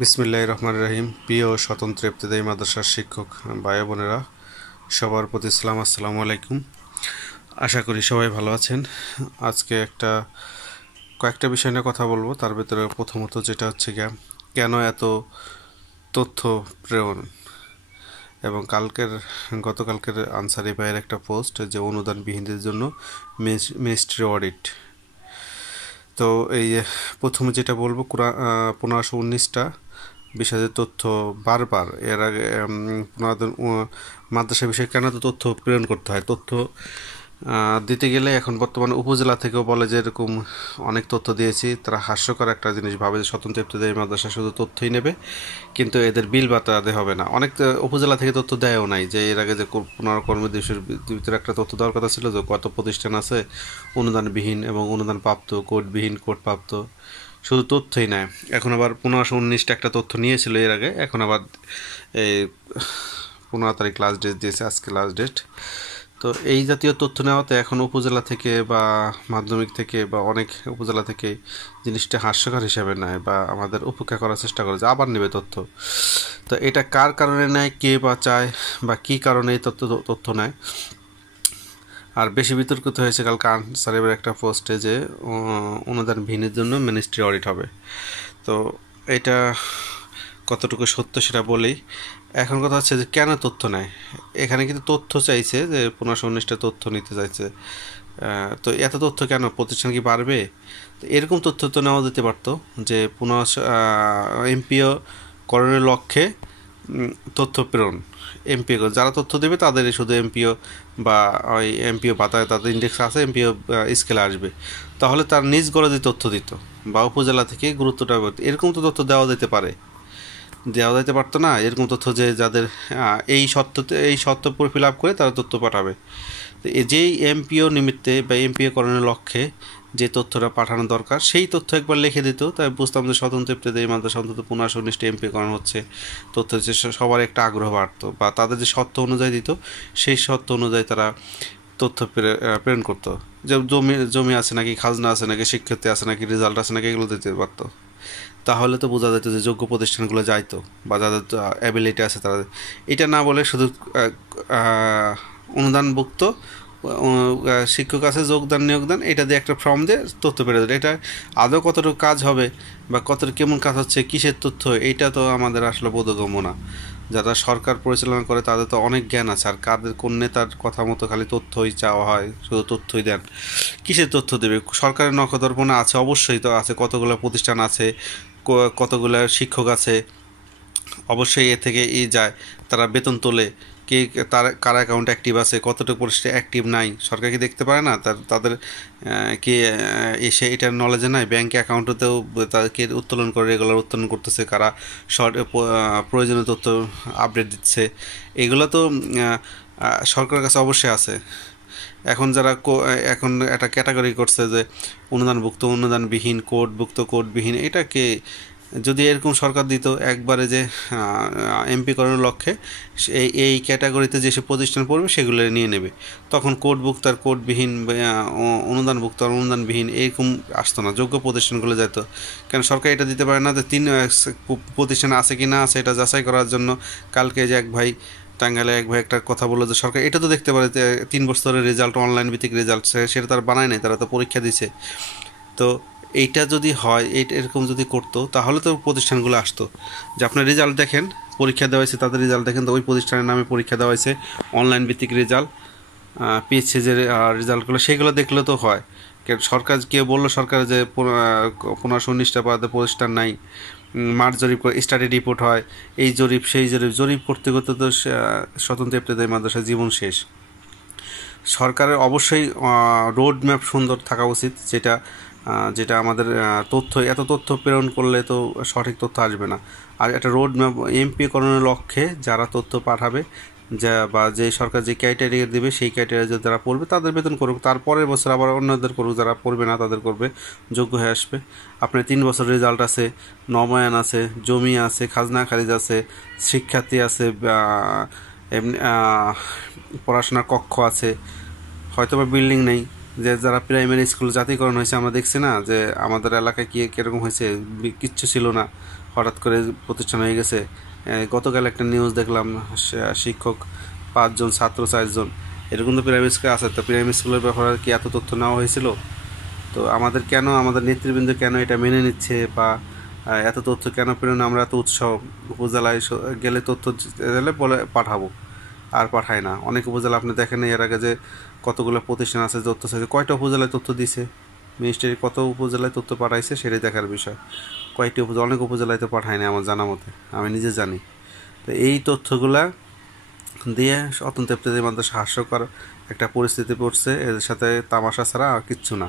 বিসমিল্লাহির রহমানির রহিম। প্রিয় স্বতন্ত্র ইবতেদায়ী মাদ্রাসার শিক্ষক ভাই বোনেরা, সবার প্রতি আসসালামু আলাইকুম। আশা করি সবাই ভালো আছেন। আজকে কয়েকটা বিষয় নিয়ে কথা বলবো। তার ভিতরে প্রথমত যেটা হচ্ছে কেন এত তথ্য প্রেরণ, এবং গতকালকের আনসারি ভাইয়ের একটা পোস্ট যে অনুদানবিহীনদের জন্য মিনিস্ট্রি অডিট। তো এই প্রথমে যেটা বলবো, 1519টা বিষয়ের তথ্য বারবার এর আগে মাদ্রাসা বিষয়ে কেন তো তথ্য প্রেরণ করতে হয়। তথ্য দিতে গেলে এখন বর্তমানে উপজেলা থেকেও বলে যে এরকম অনেক তথ্য দিয়েছি। তারা হাস্যকর একটা জিনিস ভাবে যে স্বতন্ত্র ইবতেদায়ী মাদ্রাসা শুধু তথ্যই নেবে, কিন্তু এদের বিল বাতাতে হবে না। অনেক উপজেলা থেকে তথ্য দেয়ও নাই। যে এর আগে যে পুনর্কর্মী দিবসের ভিতরে একটা তথ্য দেওয়ার কথা ছিল যে কত প্রতিষ্ঠান আছে অনুদানবিহীন এবং অনুদান প্রাপ্ত, কোডবিহীন, কোড প্রাপ্ত, শুধু তথ্যই নেয়। এখন আবার 1519টা একটা তথ্য নিয়েছিল এর আগে, এখন আবার এই 15 তারিখ লাস্ট ডেট দিয়েছে, আজকে লাস্ট ডেট। তো এই জাতীয় তথ্য নেওয়াতে এখন উপজেলা থেকে বা মাধ্যমিক থেকে বা অনেক উপজেলা থেকে জিনিসটা হাস্যকর হিসাবে নেয় বা আমাদের উপেক্ষা করার চেষ্টা করে যে আবার নেবে তথ্য। তো এটা কার কারণে নেয়, কে বা চায় বা কী কারণে এই তথ্য নেয়। আর বেশি বিতর্কিত হয়েছে কালকে আনসারের একটা পোস্টে যে অনুদানবিহীনের জন্য মিনিস্ট্রি অডিট হবে। তো এটা কতটুকু সত্য সেটা বলেই এখন কথা হচ্ছে যে কেন তথ্য নেয়। এখানে কিন্তু তথ্য চাইছে যে 1519টা তথ্য নিতে চাইছে। তো এত তথ্য কেন? প্রতিষ্ঠান কি বাড়বে? তো এরকম তথ্য তো নেওয়া যেতে পারতো যে এমপিও করণের লক্ষ্যে তথ্য প্রেরণ। এমপিও যারা তথ্য দেবে তাদেরই শুধু এমপিও বা ওই এমপিও পাতায় তাদের ইন্ডেক্স আছে, এমপিও স্কেলে আসবে। তাহলে তার নিজ গরজে তথ্য দিত বা উপজেলা থেকে গুরুত্বটা, এরকম তো তথ্য দেওয়া যেতে পারতো না। এরকম তথ্য যে যাদের এই সত্য ফিল আপ করে তারা তথ্য পাঠাবে। তো যেই এমপিও নিমিত্তে বা এমপিও করণের লক্ষ্যে যে তথ্যটা পাঠানো দরকার সেই তথ্য একবার লিখে দিত, তাই বুঝতাম যে স্বতন্ত্র ইবতেদায়ী মাদ্রাসা অন্তত 1519টা এমপিও করানো হচ্ছে। তথ্য যে সবার একটা আগ্রহ বাড়তো বা তাদের যে সত্য অনুযায়ী দিত সেই সত্য অনুযায়ী তারা তথ্য প্রেরণ করতো। যে জমি আছে নাকি, খাজনা আছে নাকি, শিক্ষার্থী আছে নাকি, রেজাল্ট আছে নাকি, এগুলো দিতে পারতো। তাহলে তো বোঝা যেত যে যোগ্য প্রতিষ্ঠানগুলো যাইতো বা যাদের অ্যাবিলিটি আছে তারা। এটা না বলে শুধু অনুদানভুক্ত শিক্ষক আছে, নিয়োগদান, এটা দিয়ে একটা ফর্ম দিয়ে তথ্য পেরে দিল। এটা আদৌ কতটুকু কাজ হবে বা কেমন কাজ হচ্ছে, কিসের তথ্য, এইটা তো আমাদের আসলে বোধগম্য না। যারা সরকার পরিচালনা করে তাদের তো অনেক জ্ঞান আছে। আর কোন নেতার কথা মতো খালি তথ্যই চাওয়া হয়, শুধু তথ্যই দেন। কিসের তথ্য দেবে? সরকারের নখদর্পণে আছে, অবশ্যই তো আছে, কতগুলো প্রতিষ্ঠান আছে, কতগুলো শিক্ষক আছে, অবশ্যই এ থেকে যায়। তারা বেতন তোলে, কে কার অ্যাকাউন্ট অ্যাক্টিভ আছে, কতটুকু পরিস্থিতি অ্যাক্টিভ নাই, সরকার কি দেখতে পারে না? তাদের কি এসে এটার নলেজে নাই? ব্যাঙ্ক অ্যাকাউন্টেতেও তাদেরকে উত্তোলন করে, রেগুলার উত্তোলন করতেছে কারা, প্রয়োজনীয় তথ্য আপডেট দিচ্ছে, এগুলো তো সরকারের কাছে অবশ্যই আছে। এখন এখন একটা ক্যাটাগরি করছে যে অনুদানভুক্ত, অনুদানবিহীন, কোডবিহীন। এটাকে যদি এরকম সরকার দিত একবারে যে এমপি করানোর লক্ষ্যে এই ক্যাটাগরিতে যেসব প্রতিষ্ঠান পড়বে সেগুলো নিয়ে নেবে, তখন কোডভুক্ত আর কোডবিহীন, অনুদানভুক্ত আর অনুদানবিহীন এরকম আসতো না, যোগ্য প্রতিষ্ঠানগুলো যেত। কেন সরকার এটা দিতে পারে না যে প্রতিষ্ঠান আছে কি না আছে এটা যাচাই করার জন্য? কালকে যে টাঙ্গাইলে এক ভাই একটা কথা বললো যে সরকার এটা তো দেখতে পারে যে 3 বছরের রেজাল্ট, অনলাইন ভিত্তিক রেজাল্ট, সেটা তারা বানায় নাই, তারা তো পরীক্ষা দিছে। তো এইটা যদি হয়, এরকম যদি করতো তাহলে তো প্রতিষ্ঠানগুলো আসতো যে আপনার রেজাল্ট দেখেন, পরীক্ষা দেওয়া হয়েছে, তাদের রেজাল্ট দেখেন, তো ওই প্রতিষ্ঠানের নামে পরীক্ষা দেওয়া হয়েছে, অনলাইন ভিত্তিক রেজাল্ট পেয়েছে যে রেজাল্টগুলো, সেগুলো দেখলে তো হয়। কেউ বললো সরকার যে 1519টা প্রতিষ্ঠান নাই, মাঠ জরিপ করে স্টাডি রিপোর্ট হয়, এই জরিপ সেই জরিপ করতে করতে তো স্বতন্ত্র ইবতেদায়ী মাদ্রাসার জীবন শেষ। সরকারের অবশ্যই রোড ম্যাপ সুন্দর থাকা উচিত, যেটা আমাদের এত তথ্য প্রেরণ করলে তো সঠিক তথ্য আসবে না। আর একটা রোড ম্যাপ এমপি করণের লক্ষ্যে যারা তথ্য পাঠাবে, বা যে সরকার যে ক্রাইটেরিয়া দেবে সেই ক্রাইটেরিয়া যারা পড়বে তাদের বেতন করুক, তারপরের বছর আবার অন্যদের করুক, যারা পড়বে না তাদের করবে, যোগ্য হয়ে আসবে। আপনার 3 বছর রেজাল্ট আছে, নবায়ন আছে, জমি আছে, খাজনা খারিজ আছে, শিক্ষার্থী আছে, এমনি পড়াশোনার কক্ষ আছে, হয়তো বা বিল্ডিং নেই, যে যারা প্রাইমারি স্কুল জাতীয়করণ হয়েছে আমরা দেখছি না যে আমাদের এলাকায় কীরকম হয়েছে, কিচ্ছু ছিল না, হঠাৎ করে প্রতিষ্ঠান হয়ে গেছে। গতকাল একটা নিউজ দেখলাম, শিক্ষক 5 জন, ছাত্র 4 জন, এরকম তো প্রাইমারি স্কুলে আছে। তো প্রাইমারি স্কুলের ব্যাপারে কি এত তথ্য নেওয়া হয়েছিল? তো আমাদের নেতৃবৃন্দ কেন এটা মেনে নিচ্ছে, বা এত তথ্য কেন প্রেরণ? আমরা এত উৎসাহ, উপজেলায় গেলে তথ্য দিলে বলে পাঠাবো, আর পাঠায় না। অনেক উপজেলা আপনি দেখেন এর আগে যে কতগুলো প্রতিষ্ঠান আছে তথ্য চাইছে, কয়টা উপজেলায় তথ্য দিছে মিনিস্ট্রি, কত উপজেলায় তথ্য পাঠাইছে সেটাই দেখার বিষয়। কয়েকটি অনেক উপজেলায় তো পাঠায়নি আমার জানা মতে, আমি নিজে জানি। তো এই তথ্যগুলা দিয়ে অত্যন্ত ইফতেদের মাদ্রাসা হাস্যকর একটা পরিস্থিতি পড়ছে, এর সাথে তামাশা ছাড়া আর কিচ্ছু না।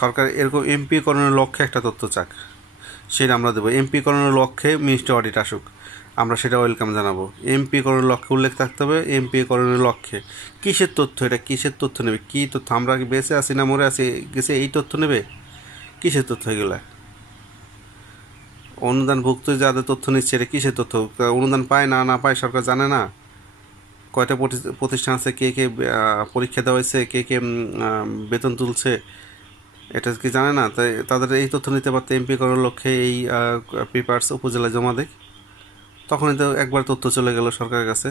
সরকার এরকম এমপি করণের লক্ষ্যে একটা তথ্য চাক, সেটা আমরা দেবো। এমপি করণের লক্ষ্যে মিনিস্ট্রি অডিট আসুক, আমরা সেটা ওয়েলকাম জানাবো। এমপি করণের লক্ষ্যে উল্লেখ থাকতে হবে, এমপি করণের লক্ষ্যে কিসের তথ্য, এটা কিসের তথ্য নেবে, কী তথ্য, আমরা কি বেঁচে আছি না মরে আছি গেছে, এই তথ্য নেবে? কিসের তথ্য এগুলা? অনুদানভুক্ত যাদের তথ্য নিচ্ছে এটা কিসের তথ্য? অনুদান পায় না পায় সরকার জানে না? কয়টা প্রতিষ্ঠান আছে, কে কে পরীক্ষা দেওয়া হয়েছে, কে কে বেতন তুলছে, এটা কি জানে না? তাই তাদের এই তথ্য নিতে পারতে এমপি করার লক্ষ্যে এই পেপারস উপজেলায় জমা দেয়, তখনই তো একবার তথ্য চলে গেল সরকারের কাছে।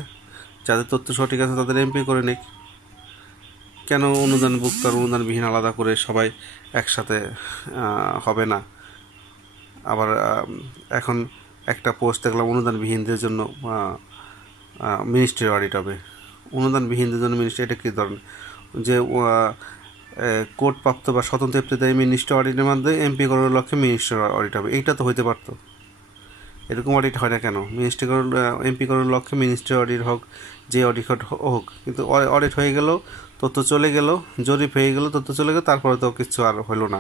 যাদের তথ্য সঠিক আছে তাদের এমপি করে নিক। কেন অনুদানভুক্ত আর অনুদানবিহীন আলাদা করে সবাই একসাথে হবে না? আবার এখন একটা পোস্ট দেখলাম অনুদানবিহীনদের জন্য মিনিস্ট্রি অডিট হবে। অনুদানবিহীনদের জন্য মিনিস্ট্রি, এটা কী ধরনের? যে কোর্টপ্রাপ্ত বা স্বতন্ত্র ইফতেদায়ী মিনিস্ট্রি অডিটের মাধ্যমে এমপি করার লক্ষ্যে মিনিস্ট্রি অডিট হবে, এইটা তো হইতে পারতো। এরকম অডিট হয় না কেন? মিনিস্ট্রি করার এমপি করার লক্ষ্যে মিনিস্ট্রি অডিট হোক, যে অডিট হোক, কিন্তু অডিট হয়ে গেল, তথ্য চলে গেল, জরিপ হয়ে গেল, তথ্য চলে গেল, তারপরে তো কিছু আর হলো না।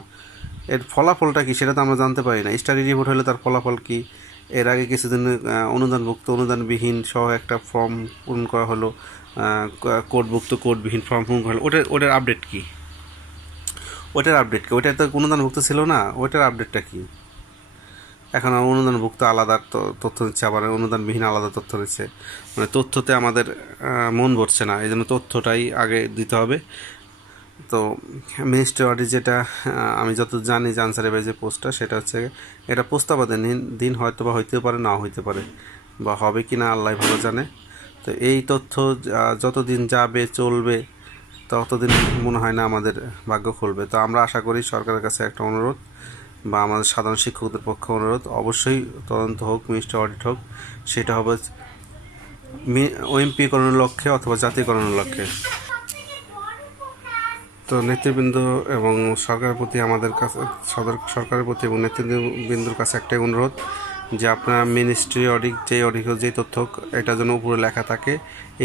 এর ফলাফলটা কি সেটা তো আমরা জানতে পারি না। স্টাডি রিপোর্ট হলে তার ফলাফল কি? এর আগে কিছুদিন অনুদানভুক্ত অনুদানবিহীন সহ একটা ফর্ম পূরণ করা হলো, কোডভুক্ত কোডবিহীন ফর্ম পূরণ করা হলো, ওটার আপডেট কি? ওইটা তো অনুদানভুক্ত ছিল না, ওইটার আপডেটটা কি? এখন অনুদানভুক্ত আলাদা তথ্য দিচ্ছে, আবার অনুদানবিহীন আলাদা তথ্য দিচ্ছে, মানে তথ্যতে আমাদের মন ভরছে না। এই জন্য তথ্যটাই আগে দিতে হবে। তো মিনিস্ট্রি অডিট যেটা আমি যত জানি যে আনসারে যে পোস্টটা, সেটা হচ্ছে এটা প্রস্তাবাদের দিন হয়তো বা হইতে পারে, নাও হইতে পারে, বা হবে কি না আল্লাহ ভালো জানে। তো এই তথ্য যতদিন যাবে চলবে ততদিন মনে হয় না আমাদের ভাগ্য খুলবে। তো আমরা আশা করি সরকারের কাছে একটা অনুরোধ, বা আমাদের সাধারণ শিক্ষকদের পক্ষে অনুরোধ, অবশ্যই তদন্ত হোক, মিনিস্ট্রি অডিট হোক, সেটা হবে ওএমপিকরণের লক্ষ্যে অথবা জাতীয়করণের লক্ষ্যে। তো নেতৃবৃন্দ এবং সরকারের প্রতি আমাদের কাছে, সরকারের প্রতি এবং নেতৃবৃন্দর কাছে একটাই অনুরোধ, যে আপনার মিনিস্ট্রি অডিট যেই তথ্য, এটা যেন উপরে লেখা থাকে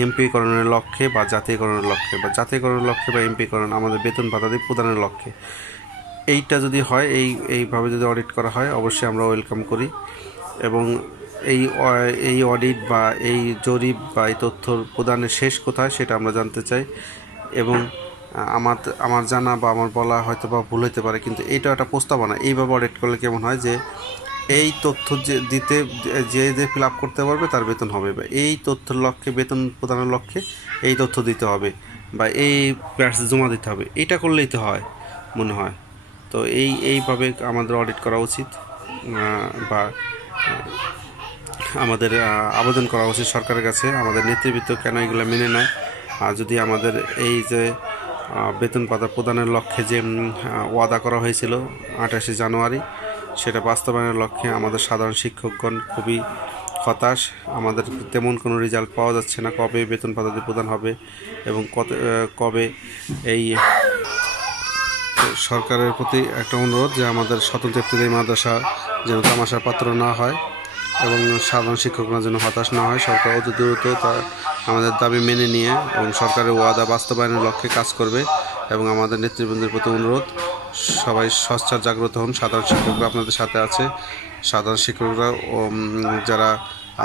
এমপিকরণের লক্ষ্যে বা জাতীয়করণের লক্ষ্যে, বা জাতীয়করণের লক্ষ্যে বা এমপিকরণ আমাদের বেতন ভাতাদি প্রদানের লক্ষ্যে। এইটা যদি হয়, এইভাবে যদি অডিট করা হয়, অবশ্যই আমরা ওয়েলকাম করি। এবং এই অডিট বা এই জরিপ বা এই তথ্য প্রদানের শেষ কোথায় সেটা আমরা জানতে চাই। এবং আমার জানা বা আমার বলা হয়তো বা ভুল হতে পারে, কিন্তু এইটা একটা প্রস্তাবনা। এইভাবে অডিট করলে কেমন হয়, যে এই তথ্য যে দিতে যে ফিল আপ করতে পারবে তার বেতন হবে, বা এই তথ্যের লক্ষ্যে বেতন প্রদানের লক্ষ্যে এই তথ্য দিতে হবে, বা এই ব্যাচ জমা দিতে হবে, এটা করলেই তো হয় মনে হয়। তো এইভাবে আমাদের অডিট করা উচিত, বা আমাদের আবেদন করা উচিত সরকারের কাছে। আমাদের নেতৃবৃন্দ কেন এগুলো মেনে নেয়? আর যদি আমাদের এই যে বেতন ভাতা প্রদানের লক্ষ্যে যে ওয়াদা করা হয়েছিল 28শে জানুয়ারি, সেটা বাস্তবায়নের লক্ষ্যে আমাদের সাধারণ শিক্ষকগণ খুবই হতাশ। আমাদের তেমন কোনো রেজাল্ট পাওয়া যাচ্ছে না, কবে বেতন ভাতা প্রদান হবে এবং কবে এই। সরকারের প্রতি একটা অনুরোধ, যে আমাদের স্বতন্ত্র ইফতেদায়ী মাদ্রাসা যেন তামাশার পাত্র না হয় এবং সাধারণ শিক্ষকরা যেন হতাশ না হয়। সরকার অতি দ্রুত আমাদের দাবি মেনে নিয়ে এবং সরকারের ওয়াদা বাস্তবায়নের লক্ষ্যে কাজ করবে। এবং আমাদের নেতৃবৃন্দের প্রতি অনুরোধ, সবাই সোচ্চার জাগ্রত হন। সাধারণ শিক্ষকরা আপনাদের সাথে আছে। সাধারণ শিক্ষকরা যারা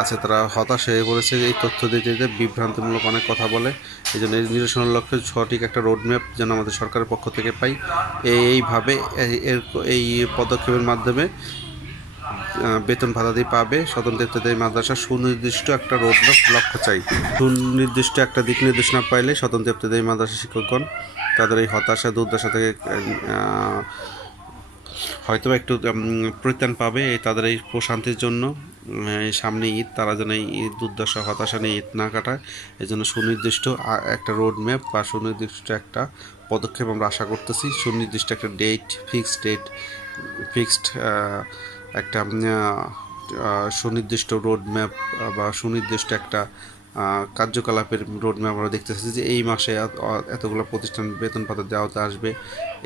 আছে তারা হতাশ হয়ে পড়েছে, এই তথ্য দিতে দিতে বিভ্রান্তিমূলক অনেক কথা বলে। এই জন্য নিরসনের লক্ষ্যে সঠিক একটা রোডম্যাপ যেন আমাদের সরকারের পক্ষ থেকে পাই। এইভাবে এই পদক্ষেপের মাধ্যমে বেতন ভাতা দিয়ে পাবে। স্বতন্ত্র ইবতেদায়ী মাদ্রাসা সুনির্দিষ্ট একটা রোডম্যাপ লক্ষ্য চাই। সুনির্দিষ্ট একটা দিক নির্দেশ না পাইলে স্বতন্ত্র ইবতেদায়ী মাদ্রাসা শিক্ষকগণ তাদের এই হতাশা দুর্দশা থেকে হয়তো একটু পরিত্রাণ পাবে তাদের এই প্রশান্তির জন্য। সামনে ঈদ, তারা যেন এই ঈদ দুর্দশা হতাশা নিয়ে ঈদ না কাটায়, এই জন্য সুনির্দিষ্ট একটা রোড ম্যাপ বা সুনির্দিষ্ট একটা পদক্ষেপ আমরা আশা করতেছি। সুনির্দিষ্ট একটা ডেট, ফিক্সড একটা সুনির্দিষ্ট রোড ম্যাপ বা সুনির্দিষ্ট একটা কার্যকলাপের রোড ম্যাপ আমরা দেখতেছি যে এই মাসে এতগুলো প্রতিষ্ঠান বেতন ভাতা দেওয়াতে আসবে,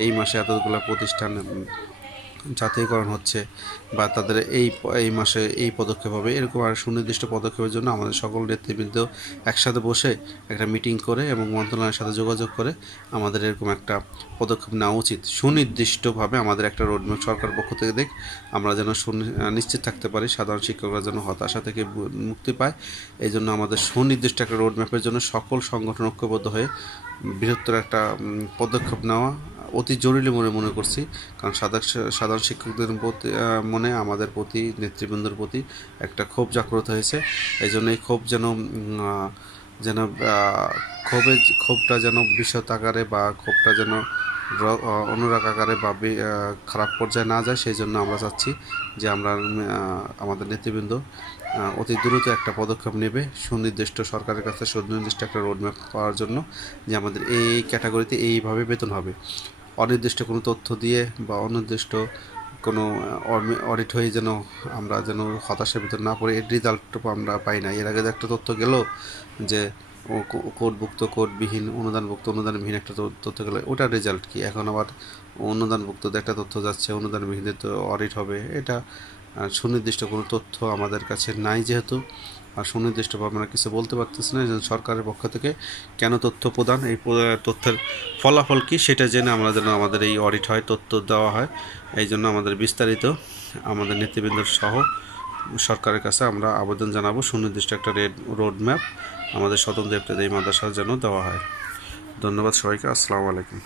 এই মাসে এতগুলো প্রতিষ্ঠান জাতীয়করণ হচ্ছে, বা তাদের এই মাসে এই পদক্ষেপ হবে। এরকম আর সুনির্দিষ্ট পদক্ষেপের জন্য আমাদের সকল নেতৃবৃন্দ একসাথে বসে একটা মিটিং করে এবং মন্ত্রণালয়ের সাথে যোগাযোগ করে আমাদের এরকম একটা পদক্ষেপ নেওয়া উচিত। সুনির্দিষ্টভাবে আমাদের একটা রোডম্যাপ সরকার পক্ষ থেকে দেখ, আমরা যেন নিশ্চিত থাকতে পারি সাধারণ শিক্ষকরা যেন হতাশা থেকে মুক্তি পায়। এই জন্য আমাদের সুনির্দিষ্ট একটা রোডম্যাপের জন্য সকল সংগঠন ঐক্যবদ্ধ হয়ে বৃহত্তর একটা পদক্ষেপ নেওয়া অতি জরুরি মনে করছি। কারণ সাধারণ শিক্ষকদের মনে আমাদের প্রতি, নেতৃবৃন্দের প্রতি একটা ক্ষোভ জাগ্রত হয়েছে। এই জন্য এই ক্ষোভ ক্ষোভটা যেন বিশদ আকারে বা ক্ষোভটা যেন অনুরাগ আকারে বা খারাপ পর্যায়ে না যায়, সেই জন্য আমরা চাচ্ছি যে আমাদের নেতৃবৃন্দ অতি দ্রুত একটা পদক্ষেপ নেবে সুনির্দিষ্ট সরকারের কাছে সুনির্দিষ্ট একটা রোডম্যাপ পাওয়ার জন্য, যে আমাদের এই ক্যাটাগরিতে এইভাবে বেতন হবে। অনির্দিষ্ট কোনো তথ্য দিয়ে বা অনির্দিষ্ট কোনো অডিট হয়ে যেন আমরা হতাশার ভিতর না পড়ে এর রেজাল্ট আমরা পাই না। এর আগে একটা তথ্য গেল যে কোডভুক্ত কোডবিহীন, অনুদানবিহীন একটা তথ্য গেল, ওটার রেজাল্ট কি? এখন আবার অনুদানভুক্ত একটা তথ্য যাচ্ছে, অনুদানবিহীনের তো অডিট হবে। এটা সুনির্দিষ্ট কোনো তথ্য আমাদের কাছে নাই, যেহেতু আর সুনির্দিষ্টভাবে আমরা কিছু বলতে পারতেছি না। সরকারের পক্ষ থেকে কেন তথ্য প্রদান, এই তথ্যের ফলাফল কি, সেটা জেনে আমরা যেন আমাদের এই অডিট হয়, তথ্য দেওয়া হয়। এই জন্য আমাদের বিস্তারিত আমাদের নেতৃবৃন্দ সহ সরকারের কাছে আমরা আবেদন জানাবো সুনির্দিষ্ট একটা রোড ম্যাপ আমাদের স্বতন্ত্র ইবতেদায়ী মাদ্রাসা যেন দেওয়া হয়। ধন্যবাদ সবাইকে। আসসালামু আলাইকুম।